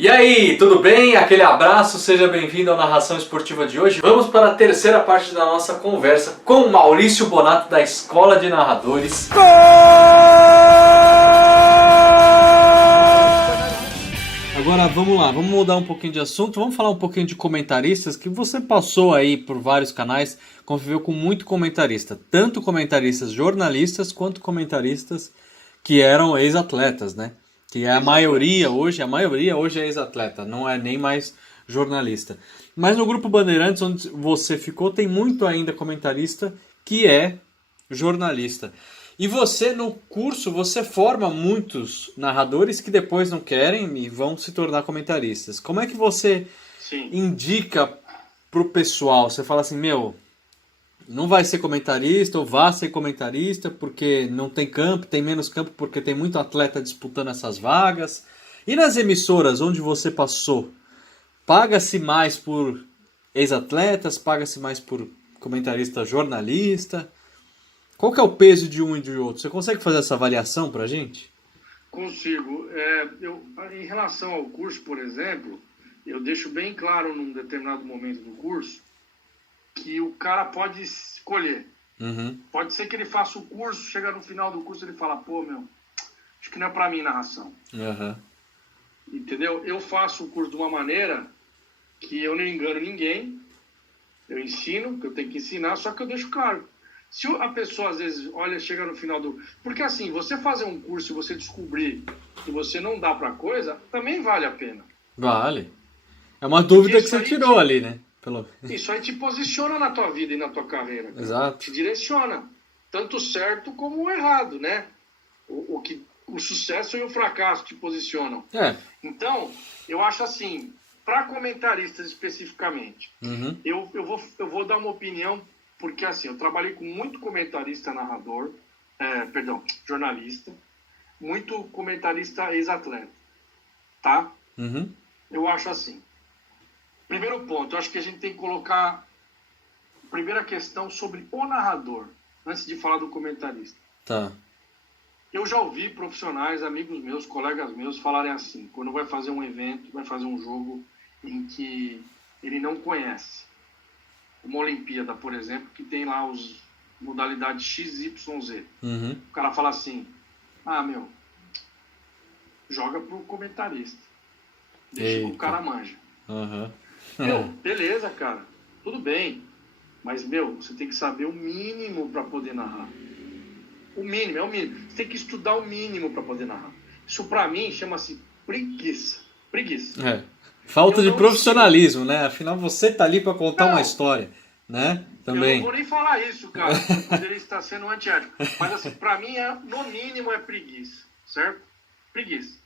E aí, tudo bem? Aquele abraço, seja bem-vindo à narração esportiva de hoje. Vamos para a terceira parte da nossa conversa com Maurício Bonato da Escola de Narradores. Agora vamos lá, vamos mudar um pouquinho de assunto, vamos falar um pouquinho de comentaristas, que você passou aí por vários canais, conviveu com muito comentarista, tanto comentaristas jornalistas quanto comentaristas que eram ex-atletas, né? Que é a maioria hoje é ex-atleta, não é nem mais jornalista. Mas no Grupo Bandeirantes, onde você ficou, tem muito ainda comentarista que é jornalista. E você, no curso, você forma muitos narradores que depois não querem e vão se tornar comentaristas. Como é que você indica pro pessoal? Você fala assim, não vai ser comentarista ou vá ser comentarista porque não tem campo, tem menos campo porque tem muito atleta disputando essas vagas. E nas emissoras onde você passou, paga-se mais por ex-atletas, paga-se mais por comentarista jornalista? Qual que é o peso de um e de outro? Você consegue fazer essa avaliação pra gente? Consigo. Em relação ao curso, por exemplo, eu deixo bem claro num determinado momento do curso que o cara pode escolher. Uhum. Pode ser que ele faça o curso, chega no final do curso e ele fala, acho que não é pra mim narração. Uhum. Entendeu? Eu faço o curso de uma maneira que eu não engano ninguém, eu ensino o que eu tenho que ensinar, só que eu deixo claro. Se a pessoa às vezes chega no final do... Porque assim, você fazer um curso e você descobrir que você não dá pra coisa, também vale a pena. Vale. É uma dúvida que você tirou ali, né? Isso aí te posiciona na tua vida e na tua carreira. Cara. Exato. Te direciona. Tanto certo como o errado, né? O sucesso e o fracasso te posicionam. É. Então, eu acho assim, para comentaristas especificamente, eu vou dar uma opinião, porque assim, eu trabalhei com muito comentarista jornalista, muito comentarista ex-atleta, tá? Uhum. Eu acho assim. Primeiro ponto, eu acho que a gente tem que colocar a primeira questão sobre o narrador, antes de falar do comentarista. Tá. Eu já ouvi profissionais, amigos meus, colegas meus, falarem assim, quando vai fazer um evento, vai fazer um jogo em que ele não conhece. Uma Olimpíada, por exemplo, que tem lá os modalidades X, Y, Z. Uhum. O cara fala assim, joga pro comentarista. Deixa que o cara manja. Uhum. Beleza, cara, tudo bem, mas, você tem que saber o mínimo para poder narrar. O mínimo, é o mínimo. Você tem que estudar o mínimo para poder narrar. Isso, para mim, chama-se preguiça. Preguiça. Falta de profissionalismo, né? Afinal, você tá ali para contar uma história, né? Também. Eu não vou nem falar isso, cara. Poderia estar sendo antiético. Mas, assim, para mim, no mínimo, é preguiça, certo? Preguiça.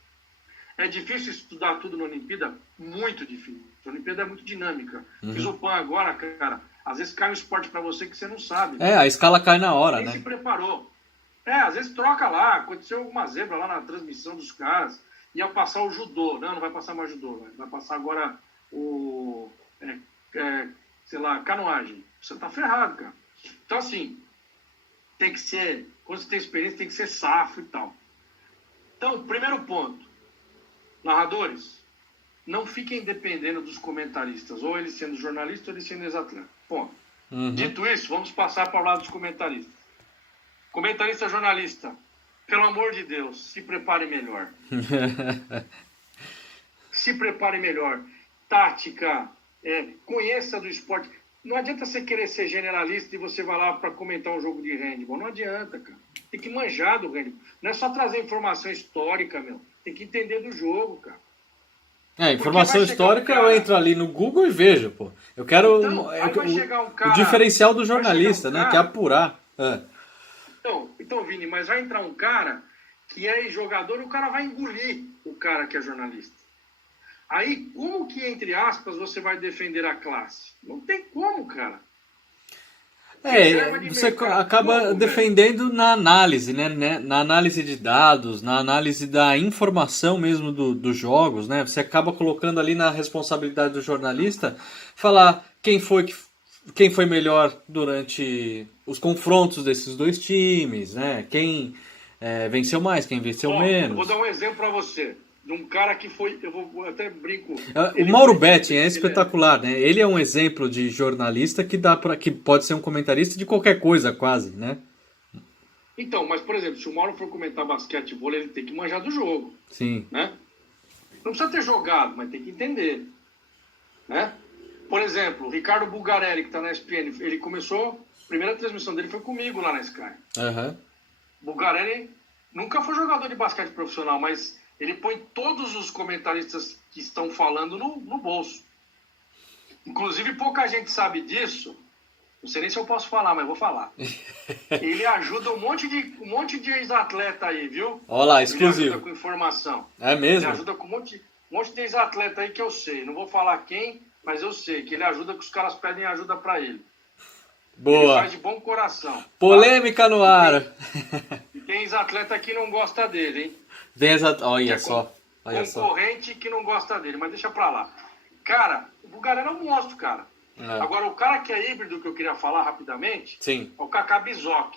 É difícil estudar tudo na Olimpíada? Muito difícil. A Olimpíada é muito dinâmica. Fiz o PAN agora, cara. Às vezes cai um esporte pra você que você não sabe. A escala cai na hora, nem né? se preparou. Às vezes troca lá. Aconteceu alguma zebra lá na transmissão dos caras. Ia passar o judô. Não vai passar mais judô. Vai passar agora o... canoagem. Você tá ferrado, cara. Então, assim, tem que ser... Quando você tem experiência, tem que ser safo e tal. Então, primeiro ponto. Narradores, não fiquem dependendo dos comentaristas, ou eles sendo jornalista ou eles sendo ex-atleta. Ponto. Dito isso, vamos passar para o lado dos comentaristas. Comentarista jornalista, pelo amor de Deus, se prepare melhor. Se prepare melhor. Tática, conheça do esporte. Não adianta você querer ser generalista e você vai lá para comentar um jogo de handball. Não adianta, cara. Tem que manjar do handball. Não é só trazer informação histórica, Tem que entender do jogo, cara. Informação histórica eu entro ali no Google e vejo, pô. Eu quero o diferencial do jornalista, né? Que é apurar. Então, Vini, mas vai entrar um cara que é jogador e o cara vai engolir o cara que é jornalista. Aí, como que, entre aspas, você vai defender a classe? Não tem como, cara. Você acaba defendendo na análise, né? Na análise de dados, na análise da informação mesmo dos jogos, né? Você acaba colocando ali na responsabilidade do jornalista falar quem foi melhor durante os confrontos desses dois times, né? Quem venceu mais, quem venceu menos. Vou dar um exemplo para você. de um cara que foi, eu até brinco. O Mauro Betting é espetacular, né? Ele é um exemplo de jornalista que pode ser um comentarista de qualquer coisa, quase, né? Então, mas por exemplo, se o Mauro for comentar basquete e vôlei, ele tem que manjar do jogo, Sim. né? Não precisa ter jogado, mas tem que entender, né? Por exemplo, o Ricardo Bulgarelli, que está na ESPN, ele começou, a primeira transmissão dele foi comigo lá na Sky. Uhum. Bulgarelli nunca foi jogador de basquete profissional, mas ele põe todos os comentaristas que estão falando no bolso. Inclusive, pouca gente sabe disso. Não sei nem se eu posso falar, mas vou falar. Ele ajuda um monte de ex-atleta aí, viu? Olha lá, Ele exclusivo. ajuda com informação. É mesmo? Ele ajuda com um monte de ex-atleta aí que eu sei. Não vou falar quem, mas eu sei que ele ajuda, que os caras pedem ajuda pra ele. Boa. Ele faz de bom coração. Polêmica no ar. E tem ex-atleta que não gosta dele, hein? Olha só. Olha só. Concorrente que não gosta dele, mas deixa pra lá. Cara, o Bulgarelli é um monstro, cara. É. Agora, o cara que é híbrido, que eu queria falar rapidamente, Sim. é o Kaká Bizoc.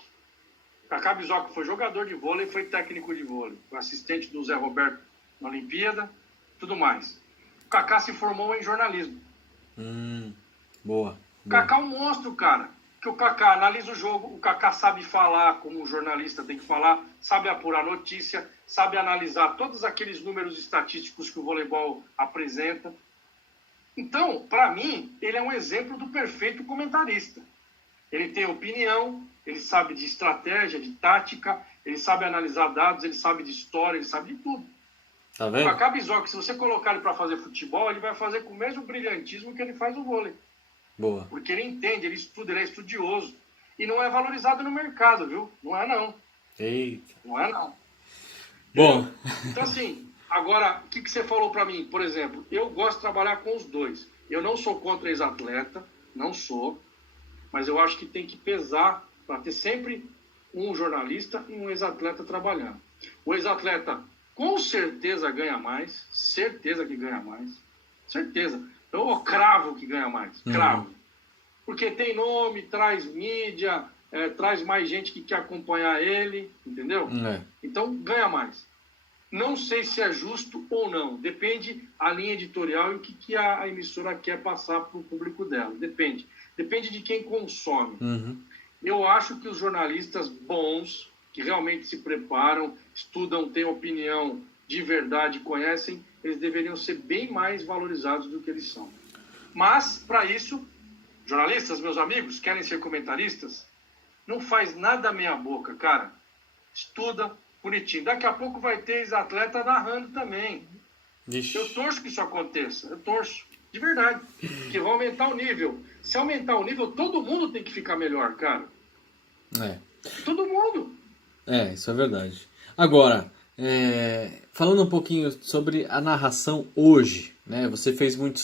O Kaká Bizoc foi jogador de vôlei, foi técnico de vôlei, foi assistente do Zé Roberto na Olimpíada, tudo mais. O Kaká se formou em jornalismo. Boa. O Kaká é um monstro, cara. Que o Kaká analisa o jogo, o Kaká sabe falar como um jornalista tem que falar, sabe apurar notícia, sabe analisar todos aqueles números estatísticos que o voleibol apresenta. Então, para mim, ele é um exemplo do perfeito comentarista. Ele tem opinião, ele sabe de estratégia, de tática, ele sabe analisar dados, ele sabe de história, ele sabe de tudo. Tá O vendo? Kaká Bizoc, se você colocar ele para fazer futebol, ele vai fazer com o mesmo brilhantismo que ele faz no vôlei. Boa. Porque ele entende, ele estuda, ele é estudioso. E não é valorizado no mercado, viu? Não é, não. Eita. Não é, não. Bom. Então, assim, agora, o que você falou para mim? Por exemplo, eu gosto de trabalhar com os dois. Eu não sou contra ex-atleta, não sou. Mas eu acho que tem que pesar para ter sempre um jornalista e um ex-atleta trabalhando. O ex-atleta, com certeza, ganha mais. Certeza que ganha mais. Certeza. Eu cravo que ganha mais. Cravo. Porque tem nome, traz mídia, traz mais gente que quer acompanhar ele, entendeu? Então, ganha mais. Não sei se é justo ou não. Depende a linha editorial e o que a emissora quer passar para o público dela. Depende. Depende de quem consome. Eu acho que os jornalistas bons, que realmente se preparam, estudam, têm opinião de verdade, conhecem, eles deveriam ser bem mais valorizados do que eles são. Mas, para isso, jornalistas, meus amigos, querem ser comentaristas? Não faz nada meia boca, cara. Estuda bonitinho. Daqui a pouco vai ter ex-atleta narrando também. Ixi. Eu torço que isso aconteça. Eu torço. De verdade. Que vai aumentar o nível. Se aumentar o nível, todo mundo tem que ficar melhor, cara. Todo mundo. Isso é verdade. Agora, falando um pouquinho sobre a narração hoje, né? Você fez muito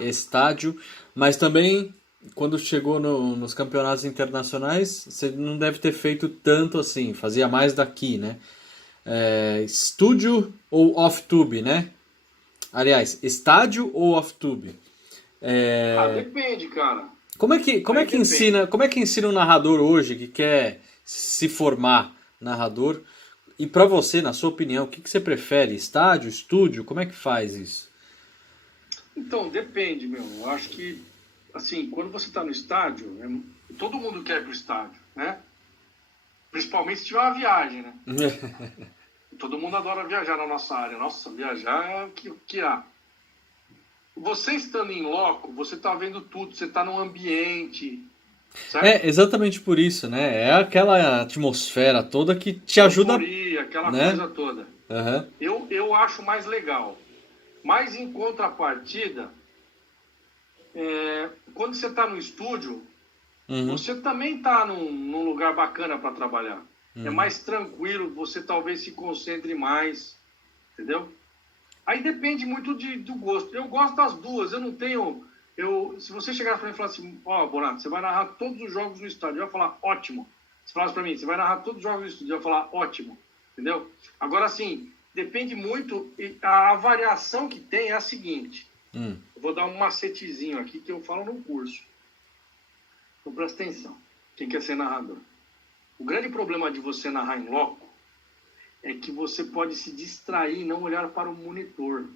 estádio, mas também quando chegou nos campeonatos internacionais, você não deve ter feito tanto assim, fazia mais daqui, né? Estúdio ou off-tube, né? Aliás, estádio ou off-tube? Depende, cara. Como é que ensina um narrador hoje que quer se formar narrador? E para você, na sua opinião, o que você prefere? Estádio, estúdio? Como é que faz isso? Então, depende, meu. Eu acho que, assim, quando você está no estádio, todo mundo quer ir pro estádio, né? Principalmente se tiver uma viagem, né? Todo mundo adora viajar na nossa área. Nossa, viajar é o que há. Você estando em loco, você está vendo tudo, você está num ambiente, certo? Exatamente por isso, né? É aquela atmosfera toda que te ajuda... Euforia, aquela né? coisa toda. Uhum. Eu acho mais legal. Mas em contrapartida, quando você está no estúdio, você também está num lugar bacana para trabalhar. É mais tranquilo, você talvez se concentre mais, entendeu? Aí depende muito do gosto. Eu gosto das duas, eu não tenho... se você chegar para mim e falar assim, Bonato, você vai narrar todos os jogos no estádio, eu ia falar, ótimo. Se falasse para mim, você vai narrar todos os jogos no estúdio, eu ia falar, ótimo. Entendeu? Agora, assim, depende muito, a variação que tem é a seguinte. Eu vou dar um macetezinho aqui que eu falo no curso. Então presta atenção, quem quer ser narrador. O grande problema de você narrar em loco é que você pode se distrair e não olhar para o monitor.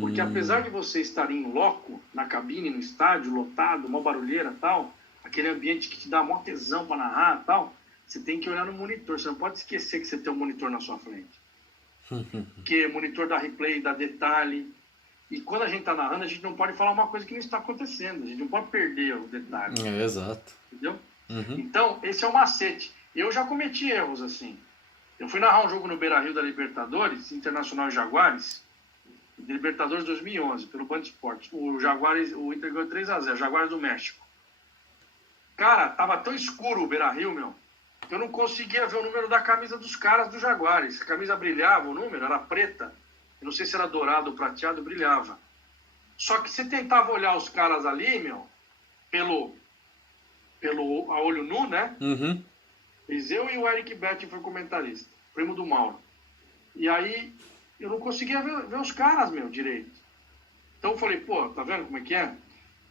Porque apesar de você estar em loco, na cabine, no estádio, lotado, uma barulheira e tal, aquele ambiente que te dá mó tesão para narrar e tal, você tem que olhar no monitor. Você não pode esquecer que você tem um monitor na sua frente. Porque monitor dá replay, dá detalhe. E quando a gente está narrando, a gente não pode falar uma coisa que não está acontecendo. A gente não pode perder o detalhe. Exato. Entendeu? Então, esse é o macete. Eu já cometi erros assim. Eu fui narrar um jogo no Beira-Rio da Libertadores, Internacional e Jaguares, de Libertadores 2011, pelo Band Esportes. O Jaguares, o Inter ganhou 3-0, Jaguares do México. Cara, tava tão escuro o Beira-Rio, meu, que eu não conseguia ver o número da camisa dos caras do Jaguares. A camisa brilhava, o número era preta. Eu não sei se era dourado ou prateado, brilhava. Só que você tentava olhar os caras ali, meu, pelo a olho nu, né? Eu e o Eric Betting foi comentarista, primo do Mauro. E aí eu não conseguia ver os caras, meu, direito. Então eu falei, pô, tá vendo como é que é?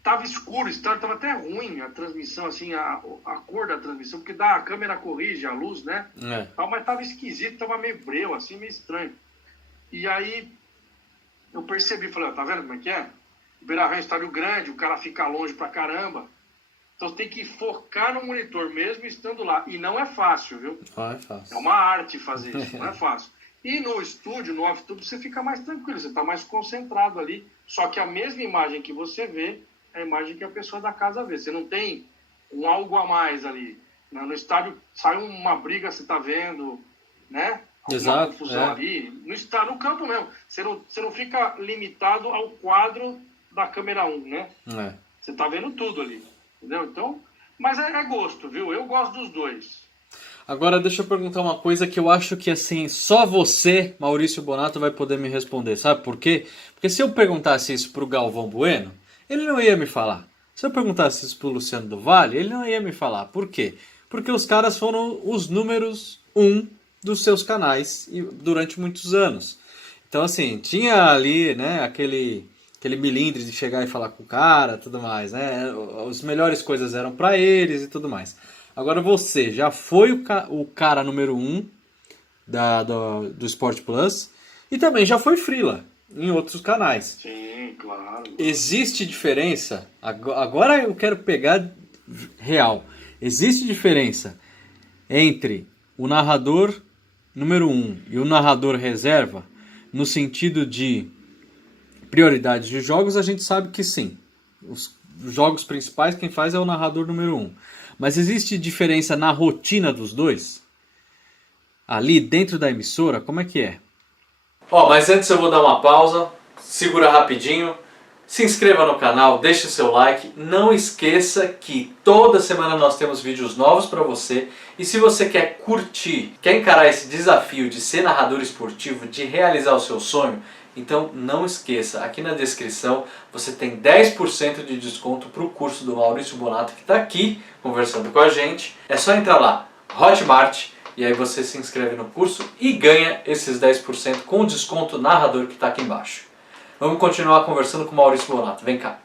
Tava escuro, tava até ruim a transmissão, assim, a cor da transmissão, porque a câmera corrige a luz, né? Mas tava esquisito, tava meio breu, assim, meio estranho. E aí eu percebi, falei, tá vendo como é que é? O Beira-Rio é um estádio grande, o cara fica longe pra caramba. Então você tem que focar no monitor mesmo estando lá. E não é fácil, viu? É fácil. É uma arte fazer isso, não é fácil. E no estúdio, no off-tube, você fica mais tranquilo, você está mais concentrado ali. Só que a mesma imagem que você vê é a imagem que a pessoa da casa vê. Você não tem um algo a mais ali. No estádio sai uma briga, você está vendo, né? Alguma confusão ali. No campo mesmo. Você não fica limitado ao quadro da câmera 1, né? Você está vendo tudo ali. Entendeu? Então, mas é gosto, viu? Eu gosto dos dois. Agora deixa eu perguntar uma coisa que eu acho que assim, só você, Maurício Bonato, vai poder me responder. Sabe por quê? Porque se eu perguntasse isso pro Galvão Bueno, ele não ia me falar. Se eu perguntasse isso pro Luciano do Vale, ele não ia me falar. Por quê? Porque os caras foram os números 1 dos seus canais durante muitos anos. Então assim, tinha ali, né, aquele milindre de chegar e falar com o cara, tudo mais, né? As melhores coisas eram pra eles e tudo mais. Agora você já foi o cara número 1 do Sport Plus e também já foi freela em outros canais. Sim, claro. Existe diferença? Agora eu quero pegar real. Existe diferença entre o narrador número 1 e o narrador reserva no sentido de prioridades de jogos? A gente sabe que sim. Os jogos principais quem faz é o narrador número 1. Mas existe diferença na rotina dos dois? Ali dentro da emissora, como é que é? Mas antes eu vou dar uma pausa, segura rapidinho, se inscreva no canal, deixe o seu like, não esqueça que toda semana nós temos vídeos novos para você e se você quer curtir, quer encarar esse desafio de ser narrador esportivo, de realizar o seu sonho, então não esqueça, aqui na descrição você tem 10% de desconto para o curso do Maurício Bonato que está aqui conversando com a gente. É só entrar lá, Hotmart, e aí você se inscreve no curso e ganha esses 10% com o desconto narrador que está aqui embaixo. Vamos continuar conversando com o Maurício Bonato, vem cá.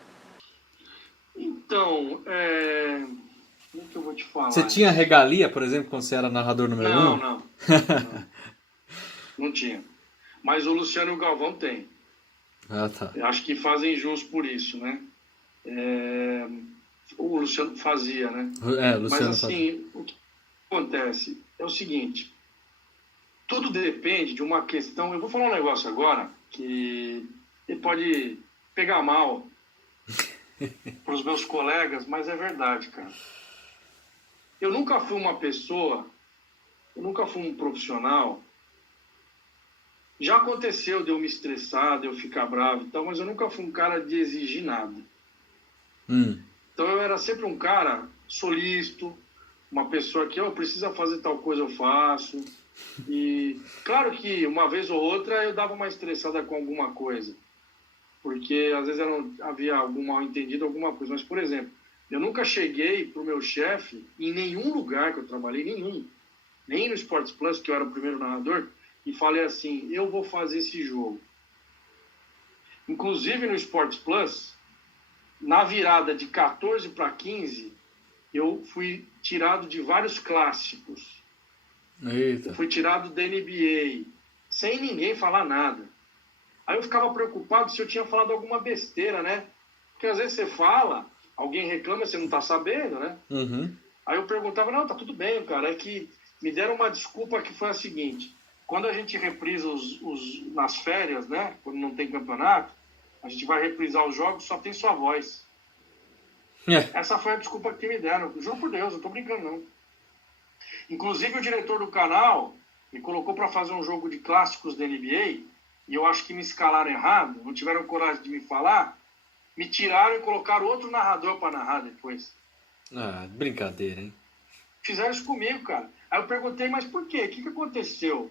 Então, como que eu vou te falar? Você tinha regalia, por exemplo, quando você era narrador número 1? Não. Não tinha. Mas o Luciano e o Galvão tem. Tá. Eu acho que fazem jus por isso, né? O Luciano fazia, né? O Luciano Mas assim, o que acontece é o seguinte. Tudo depende de uma questão... Eu vou falar um negócio agora que ele pode pegar mal para os meus colegas, mas é verdade, cara. Eu nunca fui uma pessoa... Eu nunca fui um profissional... Já aconteceu de eu me estressar, de eu ficar bravo e tal, mas eu nunca fui um cara de exigir nada. Então eu era sempre um cara solícito, uma pessoa que precisa fazer tal coisa, eu faço. E claro que uma vez ou outra eu dava uma estressada com alguma coisa, porque às vezes havia algum mal entendido, alguma coisa. Mas, por exemplo, eu nunca cheguei pro meu chefe, em nenhum lugar que eu trabalhei, nem no Sports Plus, que eu era o primeiro narrador, e falei assim, eu vou fazer esse jogo. Inclusive no Sports Plus, na virada de 14 para 15, eu fui tirado de vários clássicos. Eita. Eu fui tirado da NBA, sem ninguém falar nada. Aí eu ficava preocupado se eu tinha falado alguma besteira, né? Porque às vezes você fala, alguém reclama, você não tá sabendo, né? Uhum. Aí eu perguntava, não, tá tudo bem, cara. É que me deram uma desculpa que foi a seguinte. Quando a gente reprisa nas férias, né? Quando não tem campeonato, a gente vai reprisar os jogos, só tem sua voz. É. Essa foi a desculpa que me deram. Juro por Deus, não tô brincando, não. Inclusive, o diretor do canal me colocou para fazer um jogo de clássicos da NBA e eu acho que me escalaram errado, não tiveram coragem de me falar, me tiraram e colocaram outro narrador para narrar depois. Ah, brincadeira, hein? Fizeram isso comigo, cara. Aí eu perguntei, mas por quê? O que aconteceu?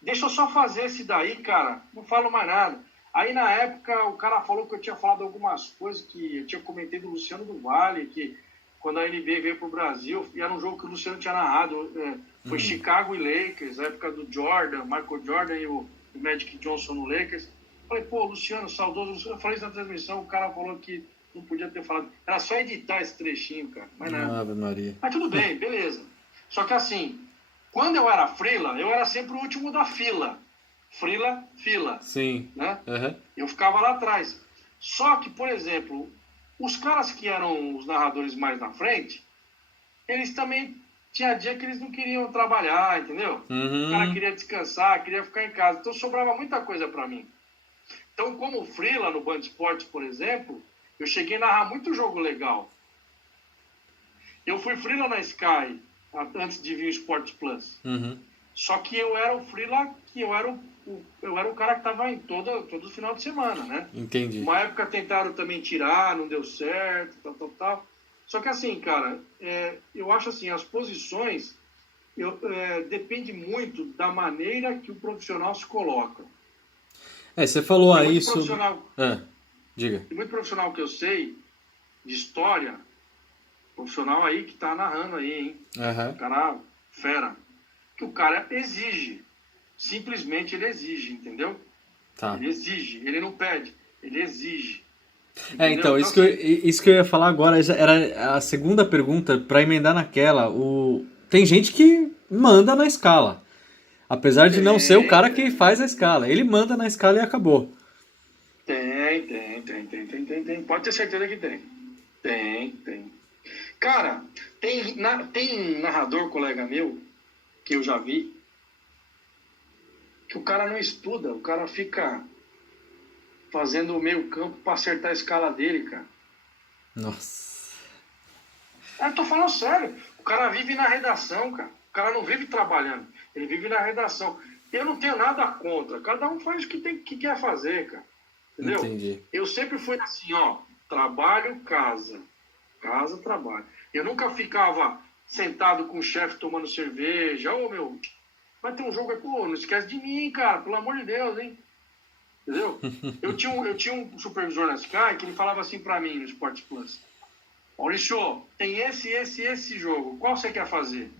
Deixa eu só fazer esse daí, cara. Não falo mais nada. Aí, na época, o cara falou que eu tinha falado algumas coisas que eu tinha comentado do Luciano do Vale, que quando a NBA veio pro Brasil, e era um jogo que o Luciano tinha narrado, foi Chicago e Lakers, a época do Jordan, Michael Jordan e o Magic Johnson no Lakers. Falei, pô, Luciano, saudoso Luciano. Eu falei isso na transmissão, o cara falou que não podia ter falado. Era só editar esse trechinho, cara. Mas nada. Ave Maria. Mas tudo bem, beleza. Só que assim, quando eu era frila, eu era sempre o último da fila. Frila, fila. Sim. Né? Uhum. Eu ficava lá atrás. Só que, por exemplo, os caras que eram os narradores mais na frente, eles também tinha dia que eles não queriam trabalhar, entendeu? Uhum. O cara queria descansar, queria ficar em casa. Então sobrava muita coisa para mim. Então, como frila no Band Esportes, por exemplo, eu cheguei a narrar muito jogo legal. Eu fui frila na Sky antes de vir o Sport Plus. Uhum. Só que eu era o frila que eu era o cara que estava em todo final de semana, né? Entendi. Uma época tentaram também tirar, não deu certo, tal. Só que assim, cara, eu acho assim, as posições depende muito da maneira que o profissional se coloca. Você falou Tem aí muito sobre... profissional, diga. tem muito profissional que eu sei de história, profissional aí que tá narrando aí, hein? Uhum. Cara fera. Que o cara exige. Simplesmente ele exige, entendeu? Tá. Ele exige, ele não pede, ele exige. Então, isso que eu ia falar agora era a segunda pergunta para emendar naquela. Tem gente que manda na escala. Apesar de não ser o cara que faz a escala. Ele manda na escala e acabou. Tem. Pode ter certeza que tem. Tem. Cara, tem narrador, colega meu, que eu já vi, que o cara não estuda, o cara fica fazendo o meio campo para acertar a escala dele, cara. Nossa. Eu tô falando sério. O cara vive na redação, cara. O cara não vive trabalhando. Ele vive na redação. Eu não tenho nada contra. Cada um faz o que quer fazer, cara. Entendeu? Entendi. Eu sempre fui assim, ó. Trabalho, casa. Casa, trabalho. Eu nunca ficava sentado com o chefe tomando cerveja. Ô, meu, vai ter um jogo aí. Pô, não esquece de mim, cara. Pelo amor de Deus, hein? Entendeu? Eu tinha um supervisor na Sky que ele falava assim pra mim no Sport Plus. Maurício, tem esse jogo. Qual você quer fazer?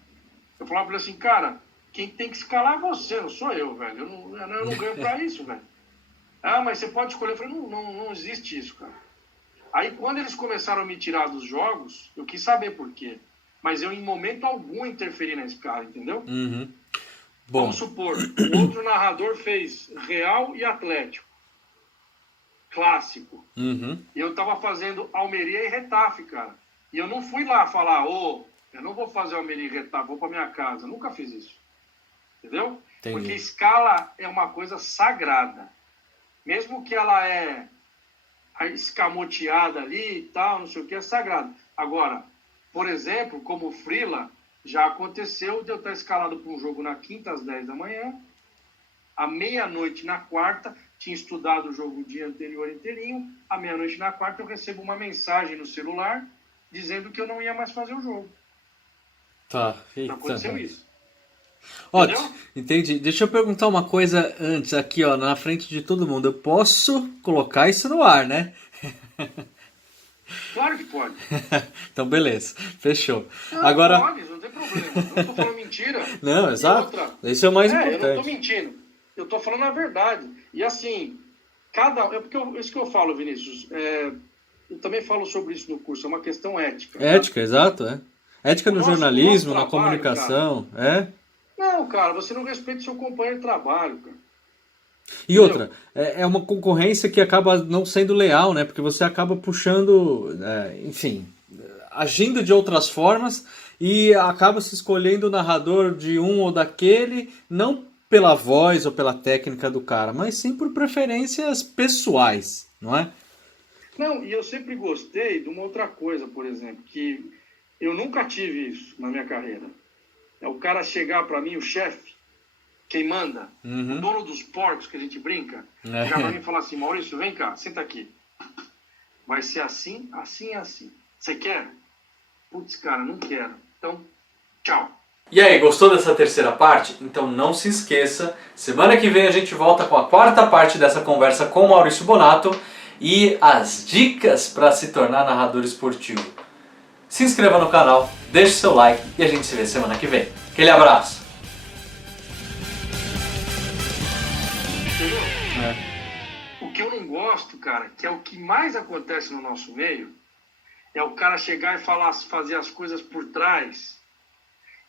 Eu falava pra ele assim, cara, quem tem que escalar é você, não sou eu, velho. Eu não ganho pra isso, velho. Ah, mas você pode escolher. Eu falei, não existe isso, cara. Aí quando eles começaram a me tirar dos jogos, eu quis saber por quê. Mas eu em momento algum interferi na escala, entendeu? Uhum. Bom. Vamos supor, o outro narrador fez Real e Atlético. Clássico. Uhum. E eu tava fazendo Almeria e Retafe, cara. E eu não fui lá falar, eu não vou fazer Almeria e Retafe, vou pra minha casa. Eu nunca fiz isso. Entendeu? Entendi. Porque escala é uma coisa sagrada. Mesmo que ela é escamoteada ali e tal, não sei o que, é sagrado. Agora, por exemplo, como frila, já aconteceu de eu estar escalado para um jogo na quinta às 10 da manhã, à meia-noite na quarta, tinha estudado o jogo o dia anterior inteirinho, à meia-noite na quarta eu recebo uma mensagem no celular dizendo que eu não ia mais fazer o jogo. Tá. Já aconteceu isso. Ótimo, Entendeu? entendi. Deixa eu perguntar uma coisa antes aqui, ó, na frente de todo mundo. Eu posso colocar isso no ar, né? Claro que pode. Então, beleza. Fechou. Não, Agora... pode, não tem problema. Eu não estou falando mentira. Não, exato. Esse é o mais importante. Eu não estou mentindo. Eu estou falando a verdade. E assim, isso que eu falo, Vinícius. Eu também falo sobre isso no curso. É uma questão ética. Ética, tá? exato, é. Ética no jornalismo, na comunicação, Não, cara, você não respeita o seu companheiro de trabalho, cara. E outra, é uma concorrência que acaba não sendo leal, né? Porque você acaba puxando, enfim, agindo de outras formas e acaba se escolhendo o narrador de um ou daquele, não pela voz ou pela técnica do cara, mas sim por preferências pessoais, não é? Não, e eu sempre gostei de uma outra coisa, por exemplo, que eu nunca tive isso na minha carreira. É o cara chegar para mim, o chefe, quem manda, o Uhum. dono dos porcos que a gente brinca, chegar para mim e falar assim: Maurício, vem cá, senta aqui. Vai ser assim, assim e assim. Você quer? Putz, cara, não quero. Então, tchau. E aí, gostou dessa terceira parte? Então não se esqueça, semana que vem a gente volta com a quarta parte dessa conversa com o Maurício Bonato e as dicas para se tornar narrador esportivo. Se inscreva no canal, deixe seu like e a gente se vê semana que vem. Aquele abraço! Entendeu? É. O que eu não gosto, cara, que é o que mais acontece no nosso meio, é o cara chegar e falar, fazer as coisas por trás.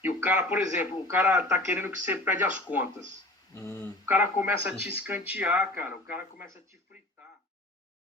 E o cara, por exemplo, o cara tá querendo que você pede as contas. O cara começa a te escantear, cara. O cara começa a te fritar.